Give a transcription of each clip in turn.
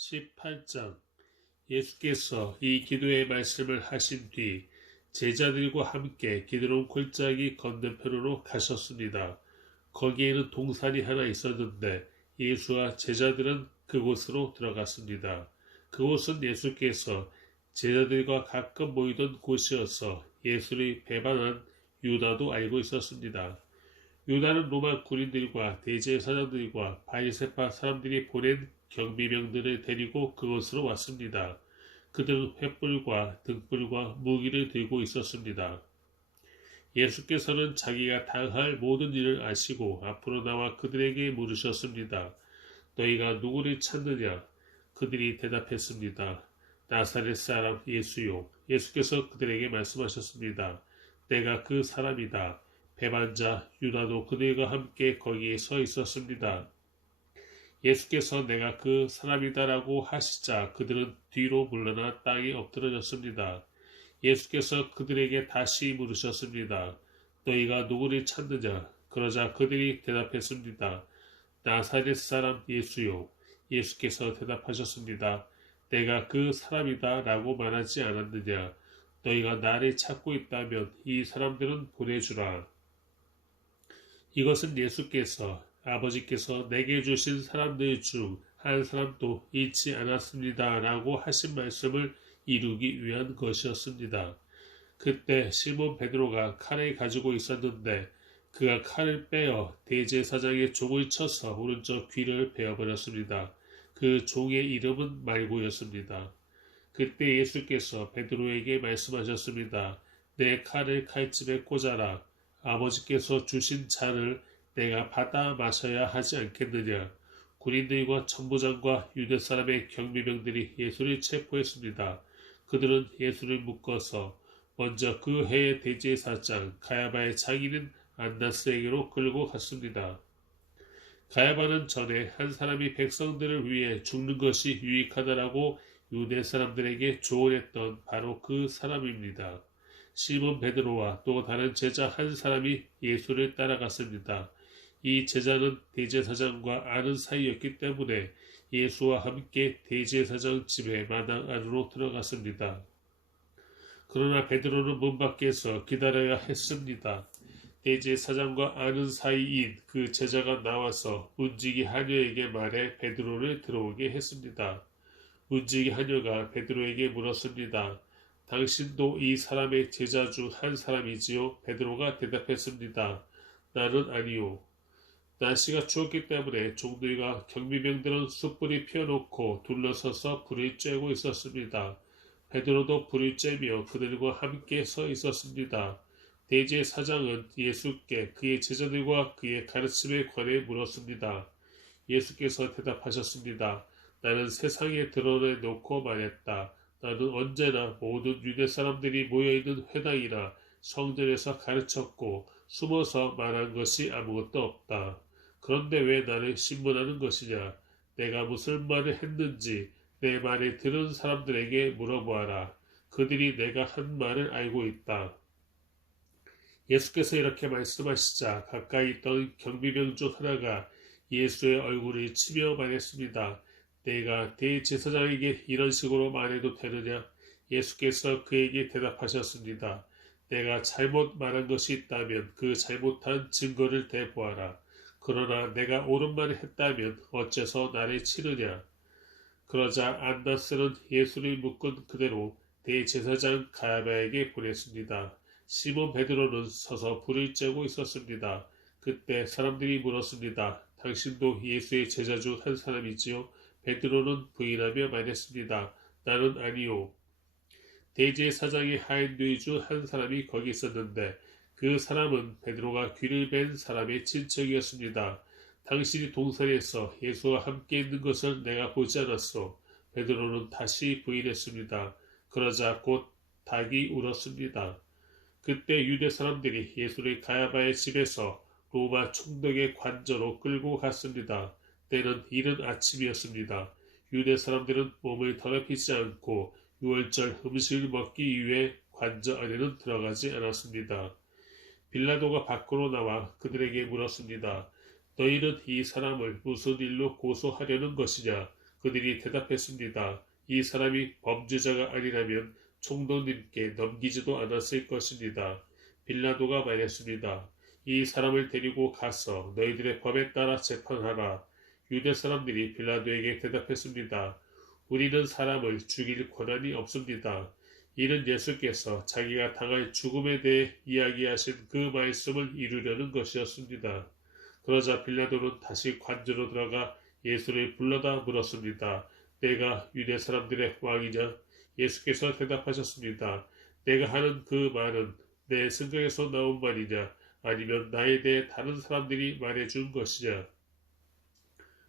18장. 예수께서 이 기도의 말씀을 하신 뒤 제자들과 함께 기드론 골짜기 건너편으로 가셨습니다. 거기에는 동산이 하나 있었는데 예수와 제자들은 그곳으로 들어갔습니다. 그곳은 예수께서 제자들과 가끔 모이던 곳이어서 예수를 배반한 유다도 알고 있었습니다. 유다는 로마 군인들과 대제사장들과 바리새파 사람들이 보낸 경비병들을 데리고 그곳으로 왔습니다. 그들은 횃불과 등불과 무기를 들고 있었습니다. 예수께서는 자기가 당할 모든 일을 아시고 앞으로 나와 그들에게 물으셨습니다. 너희가 누구를 찾느냐? 그들이 대답했습니다. 나사렛 사람 예수요. 예수께서 그들에게 말씀하셨습니다. 내가 그 사람이다. 배반자 유다도 그들과 함께 거기에 서 있었습니다. 예수께서 내가 그 사람이다라고 하시자 그들은 뒤로 물러나 땅에 엎드러졌습니다. 예수께서 그들에게 다시 물으셨습니다. 너희가 누구를 찾느냐? 그러자 그들이 대답했습니다. 나사렛 사람 예수요. 예수께서 대답하셨습니다. 내가 그 사람이다 라고 말하지 않았느냐? 너희가 나를 찾고 있다면 이 사람들은 보내주라. 이것은 예수께서 아버지께서 내게 주신 사람들 중 한 사람도 잃지 않았습니다 라고 하신 말씀을 이루기 위한 것이었습니다. 그때 시몬 베드로가 칼을 가지고 있었는데 그가 칼을 빼어 대제사장의 종을 쳐서 오른쪽 귀를 베어버렸습니다. 그 종의 이름은 말고였습니다. 그때 예수께서 베드로에게 말씀하셨습니다. 내 칼을 칼집에 꽂아라. 아버지께서 주신 잔을 내가 받아 마셔야 하지 않겠느냐. 군인들과 천부장과 유대 사람의 경비병들이 예수를 체포했습니다. 그들은 예수를 묶어서 먼저 그 해의 대제사장 가야바의 장인인 안나스에게로 끌고 갔습니다. 가야바는 전에 한 사람이 백성들을 위해 죽는 것이 유익하다라고 유대 사람들에게 조언했던 바로 그 사람입니다. 시몬 베드로와 또 다른 제자 한 사람이 예수를 따라갔습니다. 이 제자는 대제사장과 아는 사이였기 때문에 예수와 함께 대제사장 집의 마당 안으로 들어갔습니다. 그러나 베드로는 문 밖에서 기다려야 했습니다. 대제사장과 아는 사이인 그 제자가 나와서 문지기 하녀에게 말해 베드로를 들어오게 했습니다. 문지기 하녀가 베드로에게 물었습니다. 당신도 이 사람의 제자 중 한 사람이지요? 베드로가 대답했습니다. 나는 아니요. 날씨가 추웠기 때문에 종들과 경비병들은 숯불이 피어놓고 둘러서서 불을 쬐고 있었습니다. 베드로도 불을 쬐며 그들과 함께 서 있었습니다. 대제사장은 예수께 그의 제자들과 그의 가르침에 관해 물었습니다. 예수께서 대답하셨습니다. 나는 세상에 드러내놓고 말했다. 나는 언제나 모든 유대 사람들이 모여있는 회당이나 성전에서 가르쳤고 숨어서 말한 것이 아무것도 없다. 그런데 왜 나를 신문하는 것이냐? 내가 무슨 말을 했는지 내 말을 들은 사람들에게 물어보아라. 그들이 내가 한 말을 알고 있다. 예수께서 이렇게 말씀하시자 가까이 있던 경비병 중 하나가 예수의 얼굴을 치며 말했습니다. 내가 대제사장에게 이런 식으로 말해도 되느냐? 예수께서 그에게 대답하셨습니다. 내가 잘못 말한 것이 있다면 그 잘못한 증거를 대보아라. 그러나 내가 옳은 말을 했다면 어째서 나를 치느냐? 그러자 안나스는 예수를 묶은 그대로 대제사장 가야바에게 보냈습니다. 시몬 베드로는 서서 불을 쬐고 있었습니다. 그때 사람들이 물었습니다. 당신도 예수의 제자 중 한 사람이지요? 베드로는 부인하며 말했습니다. 나는 아니요. 대제사장의 하인 누이 중 한 사람이 거기 있었는데 그 사람은 베드로가 귀를 벤 사람의 친척이었습니다. 당신이 동산에서 예수와 함께 있는 것을 내가 보지 않았소. 베드로는 다시 부인했습니다. 그러자 곧 닭이 울었습니다. 그때 유대 사람들이 예수를 가야바의 집에서 로마 총독의 관저로 끌고 갔습니다. 때는 이른 아침이었습니다. 유대 사람들은 몸을 더럽히지 않고 유월절 음식을 먹기 위해 관저 안에는 들어가지 않았습니다. 빌라도가 밖으로 나와 그들에게 물었습니다. 너희는 이 사람을 무슨 일로 고소하려는 것이냐? 그들이 대답했습니다. 이 사람이 범죄자가 아니라면 총독님께 넘기지도 않았을 것입니다. 빌라도가 말했습니다. 이 사람을 데리고 가서 너희들의 법에 따라 재판하라. 유대 사람들이 빌라도에게 대답했습니다. 우리는 사람을 죽일 권한이 없습니다. 이는 예수께서 자기가 당할 죽음에 대해 이야기하신 그 말씀을 이루려는 것이었습니다. 그러자 빌라도는 다시 관저로 들어가 예수를 불러다 물었습니다. 내가 유대 사람들의 왕이냐? 예수께서 대답하셨습니다. 내가 하는 그 말은 내 생각에서 나온 말이냐? 아니면 나에 대해 다른 사람들이 말해준 것이냐?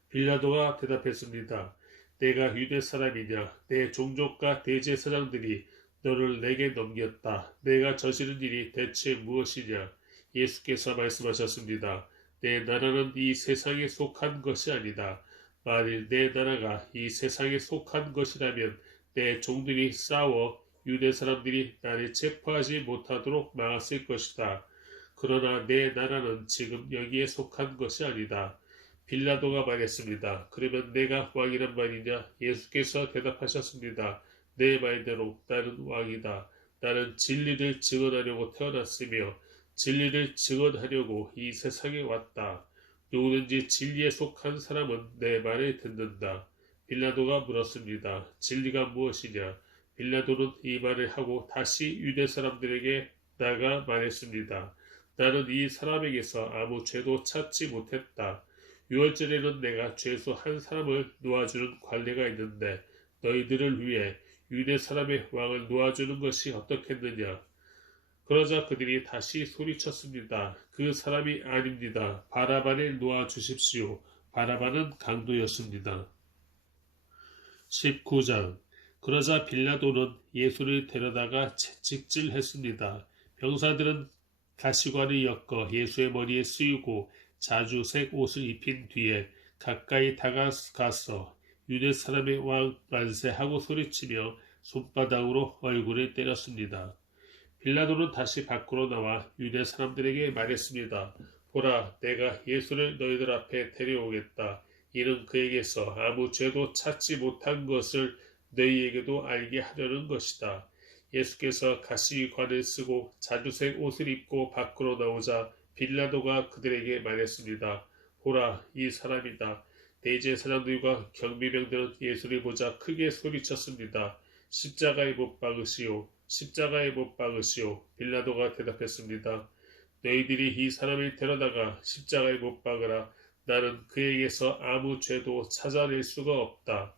빌라도가 대답했습니다. 내가 유대 사람이냐? 내 종족과 대제사장들이 너를 내게 넘겼다. 내가 저지른 일이 대체 무엇이냐? 예수께서 말씀하셨습니다. 내 나라는 이 세상에 속한 것이 아니다. 만일 내 나라가 이 세상에 속한 것이라면 내 종들이 싸워 유대 사람들이 나를 체포하지 못하도록 막았을 것이다. 그러나 내 나라는 지금 여기에 속한 것이 아니다. 빌라도가 말했습니다. 그러면 내가 왕이란 말이냐? 예수께서 대답하셨습니다. 내 말대로 나는 왕이다. 나는 진리를 증언하려고 태어났으며 진리를 증언하려고 이 세상에 왔다. 누구든지 진리에 속한 사람은 내 말을 듣는다. 빌라도가 물었습니다. 진리가 무엇이냐? 빌라도는 이 말을 하고 다시 유대 사람들에게 나가 말했습니다. 나는 이 사람에게서 아무 죄도 찾지 못했다. 유월절에는 내가 죄수 한 사람을 놓아주는 관례가 있는데 너희들을 위해 유대 사람의 왕을 놓아주는 것이 어떻겠느냐? 그러자 그들이 다시 소리쳤습니다. 그 사람이 아닙니다. 바라바를 놓아주십시오. 바라바는 강도였습니다. 19장. 그러자 빌라도는 예수를 데려다가 채찍질했습니다. 병사들은 가시관을 엮어 예수의 머리에 씌우고 자주색 옷을 입힌 뒤에 가까이 다가가서 유대 사람의 왕 만세하고 소리치며 손바닥으로 얼굴을 때렸습니다. 빌라도는 다시 밖으로 나와 유대 사람들에게 말했습니다. 보라, 내가 예수를 너희들 앞에 데려오겠다. 이는 그에게서 아무 죄도 찾지 못한 것을 너희에게도 알게 하려는 것이다. 예수께서 가시관을 쓰고 자주색 옷을 입고 밖으로 나오자 빌라도가 그들에게 말했습니다. 보라, 이 사람이다. 대제사장들과 경비병들은 예수를 보자 크게 소리쳤습니다. 십자가에 못 박으시오. 십자가에 못 박으시오. 빌라도가 대답했습니다. 너희들이 이 사람을 데려다가 십자가에 못 박으라. 나는 그에게서 아무 죄도 찾아낼 수가 없다.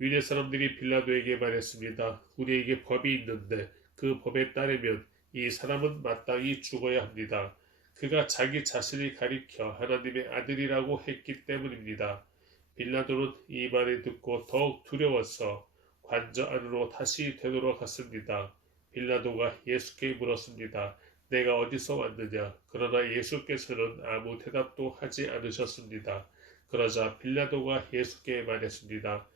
유대 사람들이 빌라도에게 말했습니다. 우리에게 법이 있는데 그 법에 따르면 이 사람은 마땅히 죽어야 합니다. 그가 자기 자신을 가리켜 하나님의 아들이라고 했기 때문입니다. 빌라도는 이 말을 듣고 더욱 두려워서 관저 안으로 다시 되돌아갔습니다. 빌라도가 예수께 물었습니다. 내가 어디서 왔느냐? 그러나 예수께서는 아무 대답도 하지 않으셨습니다. 그러자 빌라도가 예수께 말했습니다.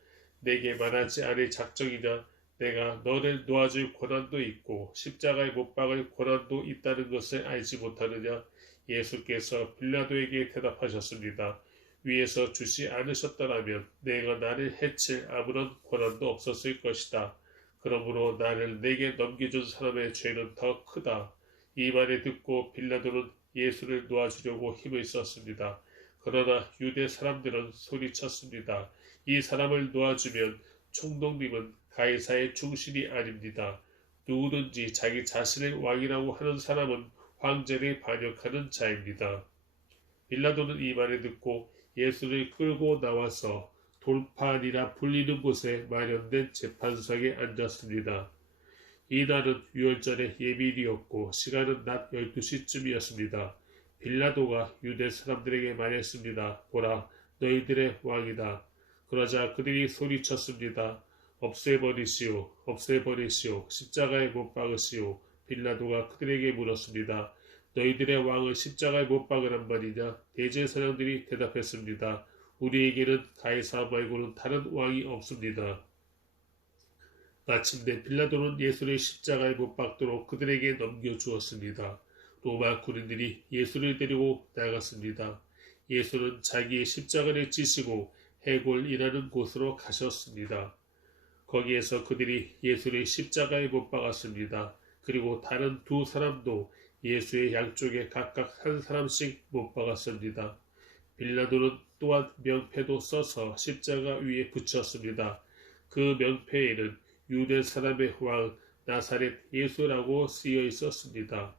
내게 말하지 않을 작정이냐? 내가 너를 놓아줄 권한도 있고 십자가에 못 박을 권한도 있다는 것을 알지 못하느냐? 예수께서 빌라도에게 대답하셨습니다. 위에서 주시 않으셨더라면 내가 나를 해칠 아무런 권한도 없었을 것이다. 그러므로 나를 내게 넘겨준 사람의 죄는 더 크다. 이 말을 듣고 빌라도는 예수를 놓아주려고 힘을 썼습니다. 그러나 유대 사람들은 소리쳤습니다. 이 사람을 놓아주면 총독님은 가이사의 충신이 아닙니다. 누구든지 자기 자신을 왕이라고 하는 사람은 황제를 반역하는 자입니다. 빌라도는 이 말을 듣고 예수를 끌고 나와서 돌판이라 불리는 곳에 마련된 재판석에 앉았습니다. 이날은 유월절의 예비일이었고 시간은 낮 12시쯤이었습니다. 빌라도가 유대 사람들에게 말했습니다. 보라, 너희들의 왕이다. 그러자 그들이 소리쳤습니다. 없애버리시오, 없애버리시오, 십자가에 못 박으시오. 빌라도가 그들에게 물었습니다. 너희들의 왕을 십자가에 못 박으란 말이냐? 대제사장들이 대답했습니다. 우리에게는 가이사 말고는 다른 왕이 없습니다. 마침내 빌라도는 예수를 십자가에 못 박도록 그들에게 넘겨주었습니다. 로마 군인들이 예수를 데리고 나갔습니다. 예수는 자기의 십자가를 지시고 해골이라는 곳으로 가셨습니다. 거기에서 그들이 예수를 십자가에 못 박았습니다. 그리고 다른 두 사람도 예수의 양쪽에 각각 한 사람씩 못 박았습니다. 빌라도는 또한 명패도 써서 십자가 위에 붙였습니다. 그 명패에는 유대 사람의 왕 나사렛 예수라고 쓰여 있었습니다.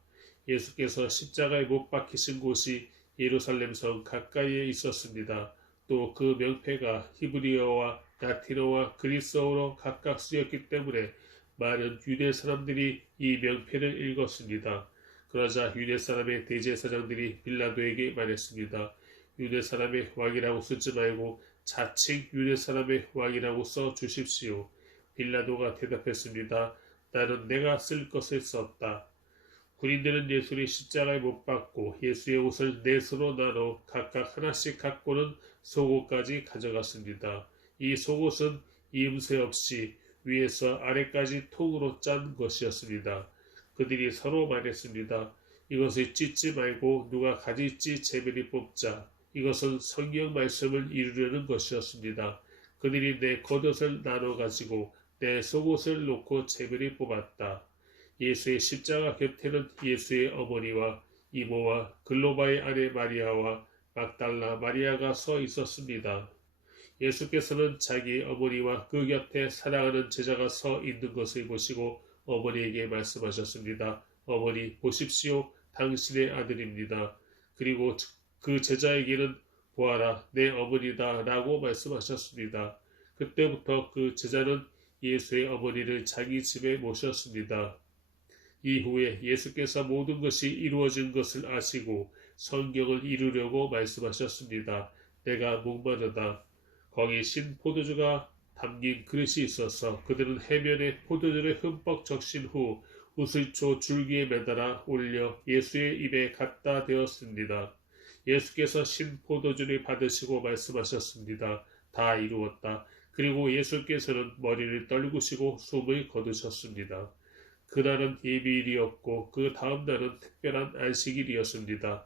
예수께서 십자가에 못 박히신 곳이 예루살렘 성 가까이에 있었습니다. 또 그 명패가 히브리어와 라틴어와 그리스어로 각각 쓰였기 때문에 많은 유대 사람들이 이 명패를 읽었습니다. 그러자 유대 사람의 대제사장들이 빌라도에게 말했습니다. 유대 사람의 왕이라고 쓰지 말고 자칭 유대 사람의 왕이라고 써 주십시오. 빌라도가 대답했습니다. 나는 내가 쓸 것을 썼다. 군인들은 예수를 십자가에 못 박고 예수의 옷을 넷으로 나눠 각각 하나씩 갖고는 속옷까지 가져갔습니다. 이 속옷은 이음새 없이 위에서 아래까지 통으로 짠 것이었습니다. 그들이 서로 말했습니다. 이것을 찢지 말고 누가 가질지 재미를 뽑자. 이것은 성경 말씀을 이루려는 것이었습니다. 그들이 내 겉옷을 나눠 가지고 내 속옷을 놓고 재미를 뽑았다. 예수의 십자가 곁에는 예수의 어머니와 이모와 글로바의 아내 마리아와 막달라 마리아가 서 있었습니다. 예수께서는 자기 어머니와 그 곁에 사랑하는 제자가 서 있는 것을 보시고 어머니에게 말씀하셨습니다. 어머니 보십시오. 당신의 아들입니다. 그리고 그 제자에게는 보아라 내 어머니다 라고 말씀하셨습니다. 그때부터 그 제자는 예수의 어머니를 자기 집에 모셨습니다. 이후에 예수께서 모든 것이 이루어진 것을 아시고 성경을 이루려고 말씀하셨습니다. 내가 목마르다. 거기 신 포도주가 담긴 그릇이 있어서 그들은 해변에 포도주를 흠뻑 적신 후 우슬초 줄기에 매달아 올려 예수의 입에 갖다 대었습니다. 예수께서 신 포도주를 받으시고 말씀하셨습니다. 다 이루었다. 그리고 예수께서는 머리를 떨구시고 숨을 거두셨습니다. 그날은 예비일이었고 그 다음 날은 특별한 안식일이었습니다.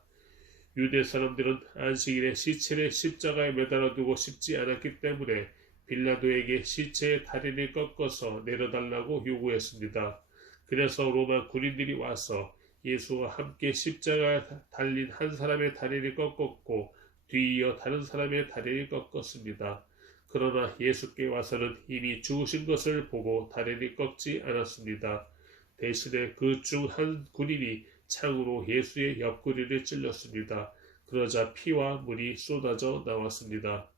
유대 사람들은 안식일에 시체를 십자가에 매달아 두고 싶지 않았기 때문에 빌라도에게 시체의 다리를 꺾어서 내려달라고 요구했습니다. 그래서 로마 군인들이 와서 예수와 함께 십자가에 달린 한 사람의 다리를 꺾었고 뒤이어 다른 사람의 다리를 꺾었습니다. 그러나 예수께 와서는 이미 죽으신 것을 보고 다리를 꺾지 않았습니다. 대신에 그 중 한 군인이 창으로 예수의 옆구리를 찔렀습니다. 그러자 피와 물이 쏟아져 나왔습니다.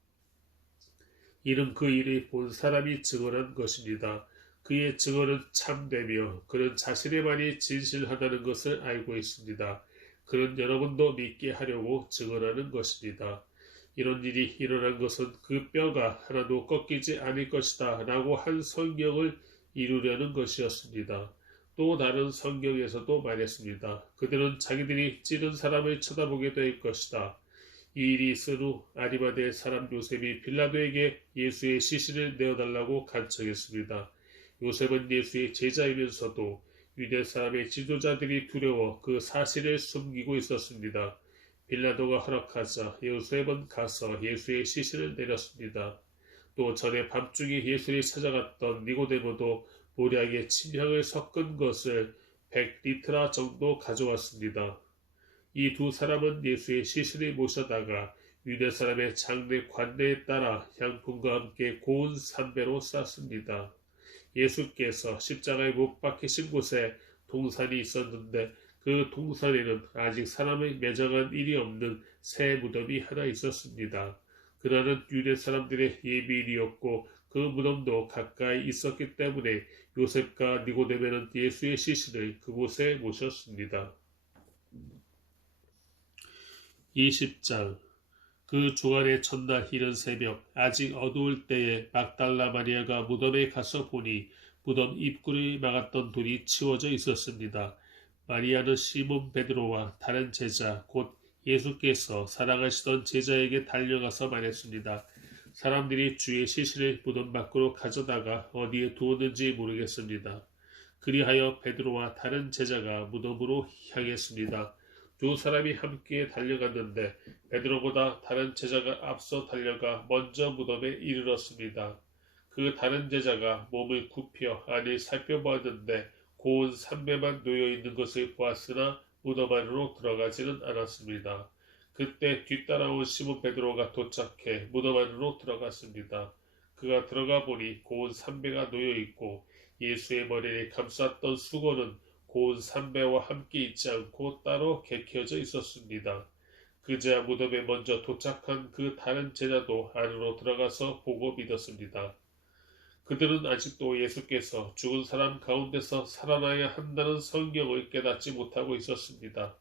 이는 그 일을 본 사람이 증언한 것입니다. 그의 증언은 참되며 그는 자신의 말이 진실하다는 것을 알고 있습니다. 그는 여러분도 믿게 하려고 증언하는 것입니다. 이런 일이 일어난 것은 그 뼈가 하나도 꺾이지 않을 것이다 라고 한 성경을 이루려는 것이었습니다. 또 다른 성경에서도 말했습니다. 그들은 자기들이 찌른 사람을 쳐다보게 될 것이다. 이 일이 있은 후 아리마대 사람 요셉이 빌라도에게 예수의 시신을 내어달라고 간청했습니다. 요셉은 예수의 제자이면서도 유대 사람의 지도자들이 두려워 그 사실을 숨기고 있었습니다. 빌라도가 허락하자 요셉은 가서 예수의 시신을 내렸습니다. 또 전에 밤중에 예수를 찾아갔던 니고데모도 모략에 침향을 섞은 것을 100리트라 정도 가져왔습니다. 이 두 사람은 예수의 시신을 모셔다가 유대 사람의 장례 관례에 따라 향품과 함께 고운 삼배로 쌌습니다. 예수께서 십자가에 못 박히신 곳에 동산이 있었는데 그 동산에는 아직 사람을 매장한 일이 없는 새 무덤이 하나 있었습니다. 그날은 유대 사람들의 예비일이었고 그 무덤도 가까이 있었기 때문에 요셉과 니고데모는 예수의 시신을 그곳에 모셨습니다. 20장 그 주간의 첫날 이른 새벽 아직 어두울 때에 막달라 마리아가 무덤에 가서 보니 무덤 입구를 막았던 돌이 치워져 있었습니다. 마리아는 시몬 베드로와 다른 제자 곧 예수께서 사랑하시던 제자에게 달려가서 말했습니다. 사람들이 주의 시신을 무덤 밖으로 가져다가 어디에 두었는지 모르겠습니다. 그리하여 베드로와 다른 제자가 무덤으로 향했습니다. 두 사람이 함께 달려갔는데 베드로보다 다른 제자가 앞서 달려가 먼저 무덤에 이르렀습니다. 그 다른 제자가 몸을 굽혀 안을 살펴보았는데 고운 삼배만 놓여 있는 것을 보았으나 무덤 안으로 들어가지는 않았습니다. 그때 뒤따라온 시몬 베드로가 도착해 무덤 안으로 들어갔습니다. 그가 들어가 보니 고운 삼배가 놓여 있고 예수의 머리를 감쌌던 수건은 고운 삼배와 함께 있지 않고 따로 개켜져 있었습니다. 그제야 무덤에 먼저 도착한 그 다른 제자도 안으로 들어가서 보고 믿었습니다. 그들은 아직도 예수께서 죽은 사람 가운데서 살아나야 한다는 성경을 깨닫지 못하고 있었습니다.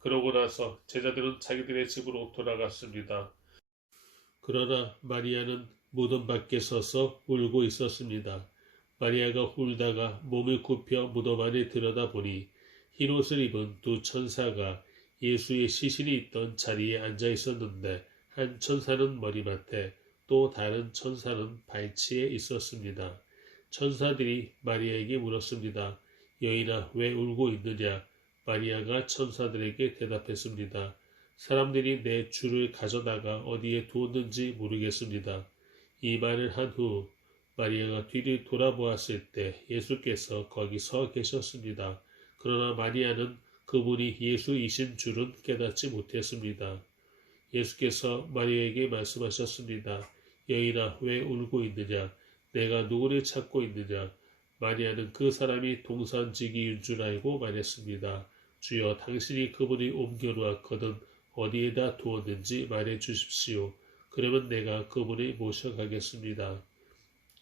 그러고 나서 제자들은 자기들의 집으로 돌아갔습니다. 그러나 마리아는 무덤 밖에 서서 울고 있었습니다. 마리아가 울다가 몸을 굽혀 무덤 안에 들여다보니 흰옷을 입은 두 천사가 예수의 시신이 있던 자리에 앉아 있었는데 한 천사는 머리맡에 또 다른 천사는 발치에 있었습니다. 천사들이 마리아에게 물었습니다. 여인아, 왜 울고 있느냐? 마리아가 천사들에게 대답했습니다. 사람들이 내 주를 가져다가 어디에 두었는지 모르겠습니다. 이 말을 한 후 마리아가 뒤를 돌아보았을 때 예수께서 거기 서 계셨습니다. 그러나 마리아는 그분이 예수이신 줄은 깨닫지 못했습니다. 예수께서 마리아에게 말씀하셨습니다. 여인아, 왜 울고 있느냐? 내가 누구를 찾고 있느냐? 마리아는 그 사람이 동산지기인 줄 알고 말했습니다. 주여, 당신이 그분이 옮겨놓았거든 어디에다 두었는지 말해 주십시오. 그러면 내가 그분을 모셔가겠습니다.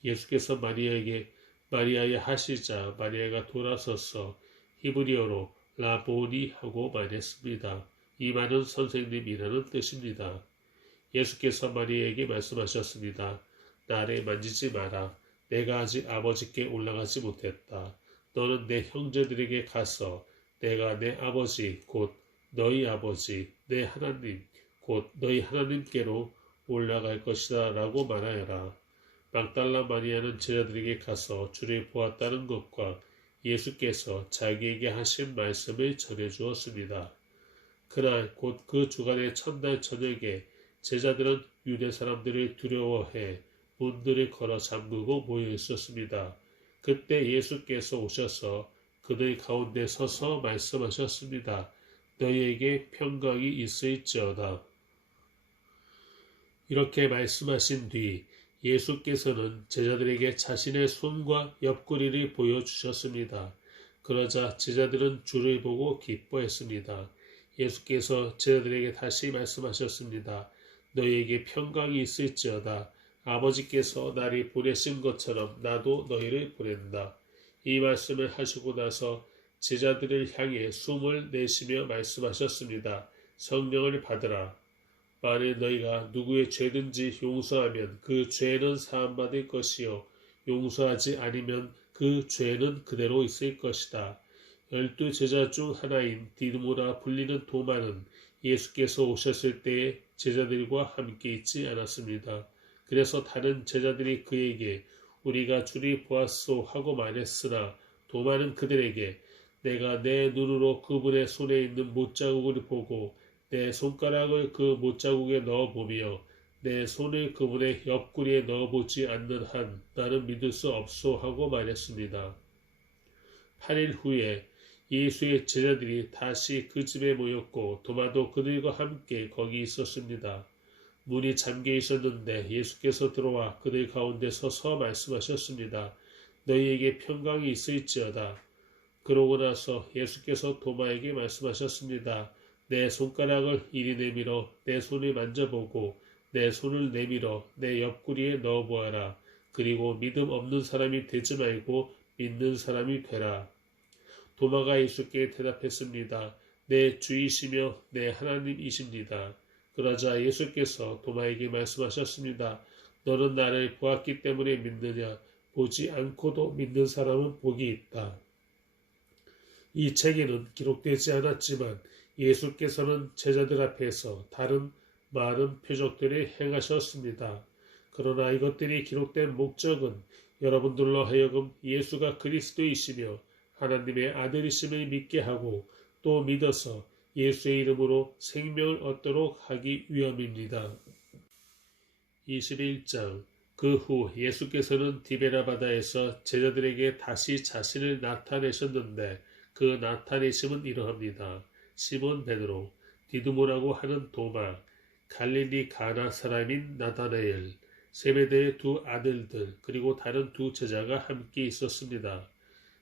예수께서 마리아의 하시자 마리아가 돌아서서 히브리어로 라보니 하고 말했습니다. 이 말은 선생님이라는 뜻입니다. 예수께서 마리아에게 말씀하셨습니다. 나를 만지지 마라. 내가 아직 아버지께 올라가지 못했다. 너는 내 형제들에게 가서 내가 내 아버지 곧 너희 아버지 내 하나님 곧 너희 하나님께로 올라갈 것이다 라고 말하여라. 막달라 마리아는 제자들에게 가서 주를 보았다는 것과 예수께서 자기에게 하신 말씀을 전해주었습니다. 그날 곧 그 주간의 첫날 저녁에 제자들은 유대 사람들을 두려워해 문들을 걸어 잠그고 모여 있었습니다. 그때 예수께서 오셔서 그들 가운데 서서 말씀하셨습니다. 너희에게 평강이 있을지어다. 이렇게 말씀하신 뒤 예수께서는 제자들에게 자신의 손과 옆구리를 보여주셨습니다. 그러자 제자들은 주를 보고 기뻐했습니다. 예수께서 제자들에게 다시 말씀하셨습니다. 너희에게 평강이 있을지어다. 아버지께서 나를 보내신 것처럼 나도 너희를 보낸다. 이 말씀을 하시고 나서 제자들을 향해 숨을 내쉬며 말씀하셨습니다. 성령을 받으라. 만일 너희가 누구의 죄든지 용서하면 그 죄는 사함받을 것이요 용서하지 않으면 그 죄는 그대로 있을 것이다. 12 제자 중 하나인 디드모라 불리는 도마는 예수께서 오셨을 때에 제자들과 함께 있지 않았습니다. 그래서 다른 제자들이 그에게 우리가 주를 보았소 하고 말했으나 도마는 그들에게 내가 내 눈으로 그분의 손에 있는 못자국을 보고 내 손가락을 그 못자국에 넣어보며 내 손을 그분의 옆구리에 넣어보지 않는 한 나는 믿을 수 없소 하고 말했습니다. 8일 후에 예수의 제자들이 다시 그 집에 모였고 도마도 그들과 함께 거기 있었습니다. 문이 잠겨 있었는데 예수께서 들어와 그들 가운데 서서 말씀하셨습니다. 너희에게 평강이 있을지어다. 그러고 나서 예수께서 도마에게 말씀하셨습니다. 내 손가락을 이리 내밀어 내 손을 만져보고 내 손을 내밀어 내 옆구리에 넣어보아라. 그리고 믿음 없는 사람이 되지 말고 믿는 사람이 되라. 도마가 예수께 대답했습니다. 내 주이시며 내 하나님이십니다. 그러자 예수께서 도마에게 말씀하셨습니다. 너는 나를 보았기 때문에 믿느냐? 보지 않고도 믿는 사람은 복이 있다. 이 책에는 기록되지 않았지만 예수께서는 제자들 앞에서 다른 많은 표적들을 행하셨습니다. 그러나 이것들이 기록된 목적은 여러분들로 하여금 예수가 그리스도이시며 하나님의 아들이심을 믿게 하고 또 믿어서 예수의 이름으로 생명을 얻도록 하기 위함입니다. 21장 그 후 예수께서는 디베라 바다에서 제자들에게 다시 자신을 나타내셨는데 그 나타내심은 이러합니다. 시몬 베드로, 디두모라고 하는 도마, 갈릴리 가나 사람인 나다나엘, 세베대의 두 아들들 그리고 다른 두 제자가 함께 있었습니다.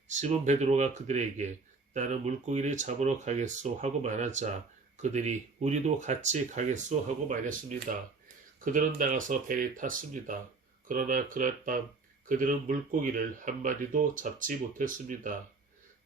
시몬 베드로가 그들에게 나는 물고기를 잡으러 가겠소 하고 말하자 그들이 우리도 같이 가겠소 하고 말했습니다. 그들은 나가서 배를 탔습니다. 그러나 그날 밤 그들은 물고기를 한 마리도 잡지 못했습니다.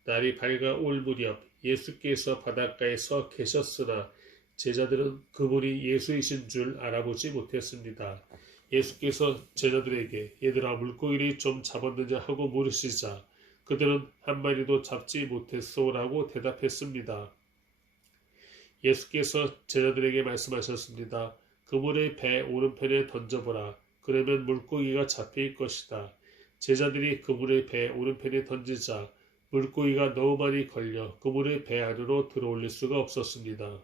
날이 밝아올 무렵 예수께서 바닷가에 서 계셨으나 제자들은 그분이 예수이신 줄 알아보지 못했습니다. 예수께서 제자들에게 얘들아 물고기를 좀 잡았느냐 하고 물으시자 그들은 한 마리도 잡지 못했소라고 대답했습니다. 예수께서 제자들에게 말씀하셨습니다. 그물을 배 오른편에 던져보라. 그러면 물고기가 잡힐 것이다. 제자들이 그물을 배 오른편에 던지자 물고기가 너무 많이 걸려 그물을 배 안으로 들어올릴 수가 없었습니다.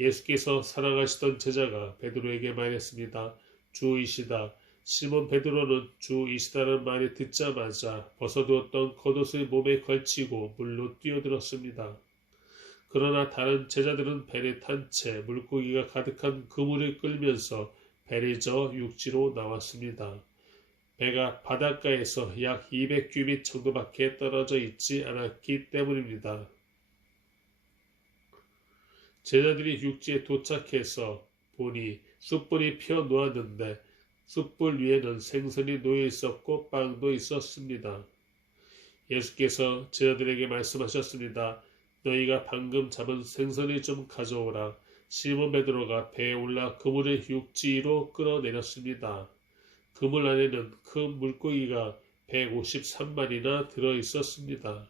예수께서 사랑하시던 제자가 베드로에게 말했습니다. 주이시다. 시몬 베드로는 주이시다는 말을 듣자마자 벗어두었던 겉옷을 몸에 걸치고 물로 뛰어들었습니다. 그러나 다른 제자들은 배를 탄 채 물고기가 가득한 그물을 끌면서 배를 저어 육지로 나왔습니다. 배가 바닷가에서 약 200규빗 정도밖에 떨어져 있지 않았기 때문입니다. 제자들이 육지에 도착해서 보니 숯불이 피어 놓았는데 숯불 위에는 생선이 놓여 있었고 빵도 있었습니다. 예수께서 제자들에게 말씀하셨습니다. 너희가 방금 잡은 생선을 좀 가져오라. 시몬 베드로가 배에 올라 그물을 육지로 끌어내렸습니다. 그물 안에는 큰 물고기가 153마리나 들어 있었습니다.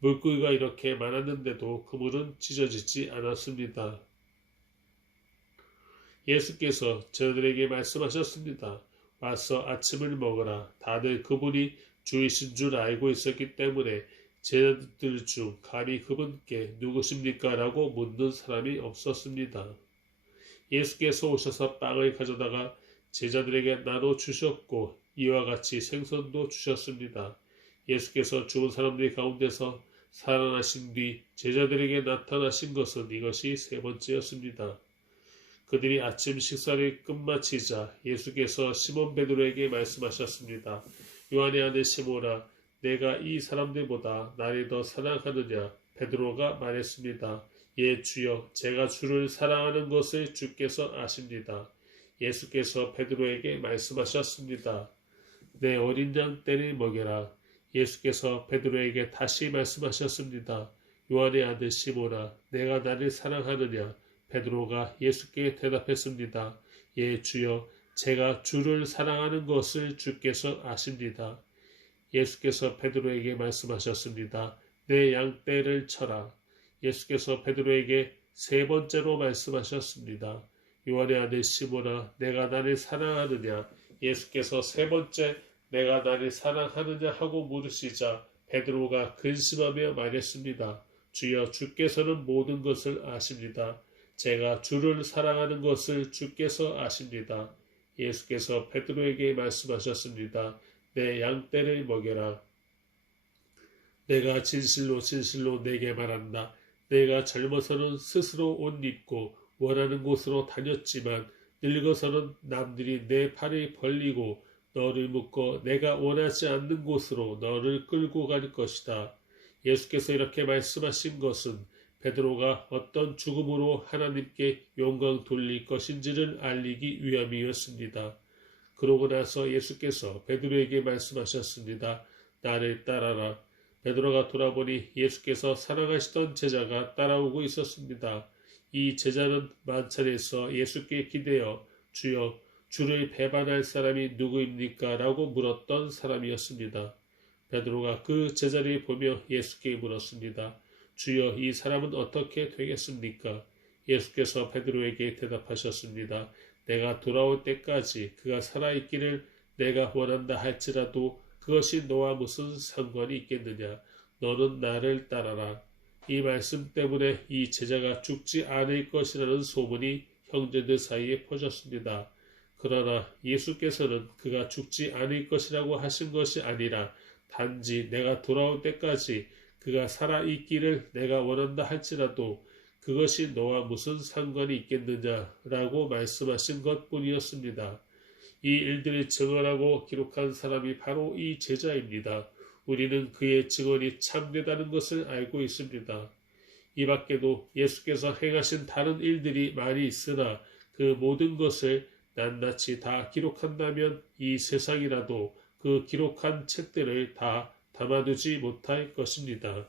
물고기가 이렇게 많았는데도 그물은 찢어지지 않았습니다. 예수께서 제자들에게 말씀하셨습니다. 와서 아침을 먹으라. 다들 그분이 주이신 줄 알고 있었기 때문에 제자들 중 감히 그분께 누구십니까? 라고 묻는 사람이 없었습니다. 예수께서 오셔서 빵을 가져다가 제자들에게 나눠 주셨고 이와 같이 생선도 주셨습니다. 예수께서 죽은 사람들 가운데서 살아나신 뒤 제자들에게 나타나신 것은 이것이 세 번째였습니다. 그들이 아침 식사를 끝마치자 예수께서 시몬 베드로에게 말씀하셨습니다. 요한의 아들 시몬아, 내가 이 사람들보다 나를 더 사랑하느냐? 베드로가 말했습니다. 예, 주여, 제가 주를 사랑하는 것을 주께서 아십니다. 예수께서 베드로에게 말씀하셨습니다. 내 어린 양 떼를 먹여라. 예수께서 베드로에게 다시 말씀하셨습니다. 요한의 아들 시몬아, 내가 나를 사랑하느냐? 베드로가 예수께 대답했습니다. 예, 주여, 제가 주를 사랑하는 것을 주께서 아십니다. 예수께서 베드로에게 말씀하셨습니다. 내 양떼를 쳐라. 예수께서 베드로에게 세 번째로 말씀하셨습니다. 요한의 아들 시몬아, 내가 나를 사랑하느냐? 예수께서 세 번째 내가 나를 사랑하느냐 하고 물으시자 베드로가 근심하며 말했습니다. 주여, 주께서는 모든 것을 아십니다. 제가 주를 사랑하는 것을 주께서 아십니다. 예수께서 베드로에게 말씀하셨습니다. 내 양떼를 먹여라. 내가 진실로 진실로 내게 말한다. 내가 젊어서는 스스로 옷 입고 원하는 곳으로 다녔지만 늙어서는 남들이 내 팔을 벌리고 너를 묶어 내가 원하지 않는 곳으로 너를 끌고 갈 것이다. 예수께서 이렇게 말씀하신 것은 베드로가 어떤 죽음으로 하나님께 영광 돌릴 것인지를 알리기 위함이었습니다. 그러고 나서 예수께서 베드로에게 말씀하셨습니다. 나를 따라라. 베드로가 돌아보니 예수께서 사랑하시던 제자가 따라오고 있었습니다. 이 제자는 만찬에서 예수께 기대어 주여, 주를 배반할 사람이 누구입니까? 라고 물었던 사람이었습니다. 베드로가 그 제자를 보며 예수께 물었습니다. 주여, 이 사람은 어떻게 되겠습니까? 예수께서 베드로에게 대답하셨습니다. 내가 돌아올 때까지 그가 살아있기를 내가 원한다 할지라도 그것이 너와 무슨 상관이 있겠느냐? 너는 나를 따라라. 이 말씀 때문에 이 제자가 죽지 않을 것이라는 소문이 형제들 사이에 퍼졌습니다. 그러나 예수께서는 그가 죽지 않을 것이라고 하신 것이 아니라 단지 내가 돌아올 때까지 그가 살아있기를 내가 원한다 할지라도 그것이 너와 무슨 상관이 있겠느냐라고 말씀하신 것뿐이었습니다. 이 일들을 증언하고 기록한 사람이 바로 이 제자입니다. 우리는 그의 증언이 참되다는 것을 알고 있습니다. 이 밖에도 예수께서 행하신 다른 일들이 많이 있으나 그 모든 것을 낱낱이 다 기록한다면 이 세상이라도 그 기록한 책들을 다 담아두지 못할 것입니다.